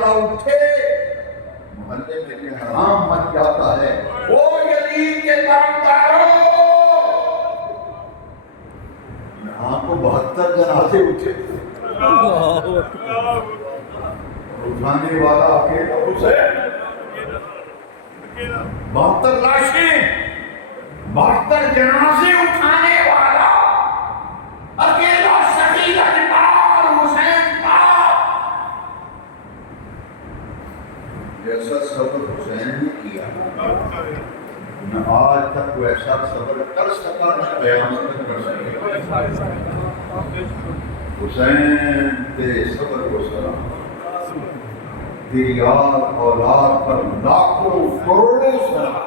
والا اٹھے محلے میں کہ حرام مچ جاتا ہے، او یزید کے طرفداروں، یہاں کو 72 جنازے اٹھے، اٹھانے والا اکیلا حسین، 72 لاشیں، 72 جنازے اٹھانے والا اکیلا شہید اجبار حسین تھا۔ جیسا صبر حسین نے کیا نہ آج تک وہ ایسا صبر کر سکا نہ قیامت تک کر سکے۔ حسین تیرے صبر کو سلام، تیری یار اولاد پر لاکھوں کروڑوں سلام۔